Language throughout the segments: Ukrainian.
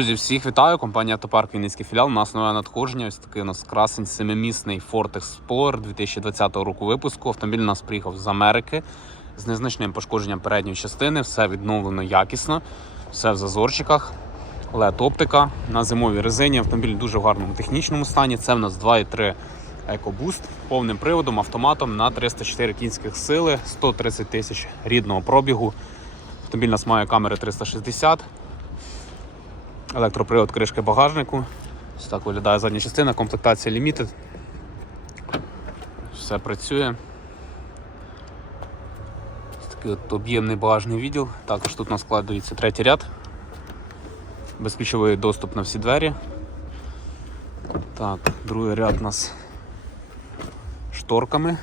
Друзі, всіх вітаю. Компанія Автопарк Вінницький філіал. У нас нове надходження. Ось такий у нас красень семимісний Ford Explorer 2020 року випуску. Автомобіль у нас приїхав з Америки з незначним пошкодженням передньої частини. Все відновлено якісно, все в зазорчиках. led оптика на зимовій резині. Автомобіль в дуже гарному технічному стані. Це в нас 2,3 EcoBoost повним приводом, автоматом на 304 кінських сили, 130 тисяч рідного пробігу. Автомобіль у нас має камери 360. Електропривод кришки багажнику. Ось так виглядає задня частина, комплектація Limited. Все працює. Ось такий от об'ємний багажний відділ. Також тут у нас складується третій ряд. Безключовий доступ на всі двері. Так, другий ряд у нас шторками.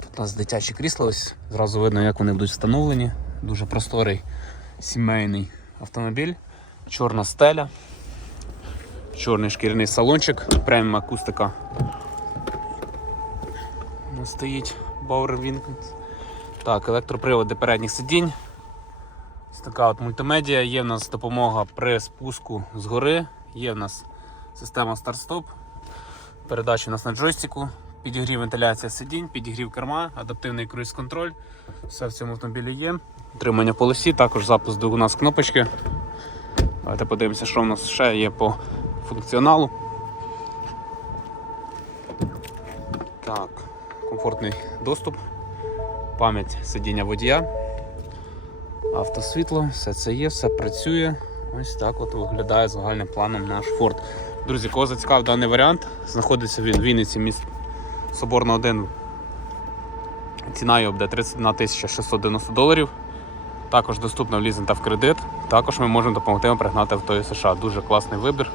Тут у нас дитячі крісла, ось зразу видно, як вони будуть встановлені. Дуже просторий сімейний автомобіль чорна стеля, чорний шкіряний салончик, преміум акустика. Ну, стоїть Bauer Wilkins. Так, електроприводи передніх сидінь. Така от мультимедіа. Є в нас допомога при спуску з гори, є в нас система старт-стоп, передача у нас на джойстику, підігрів вентиляція сидінь, підігрів керма, адаптивний круїз-контроль. Все в цьому автомобілі є. Утримання полосі, також запуск двигуна з кнопочки. Давайте подивимося, що в нас ще є по функціоналу. Так, комфортний доступ, пам'ять сидіння водія, автосвітло, все це є, все працює. Ось так от виглядає загальним планом наш Ford. Друзі, кого зацікавив даний варіант, знаходиться він в Вінниці, міст Соборна 1. Ціна його буде 31 690 доларів. Також доступна в лізинг та в кредит. Також ми можемо допомогти вам пригнати авто із США. Дуже класний вибір.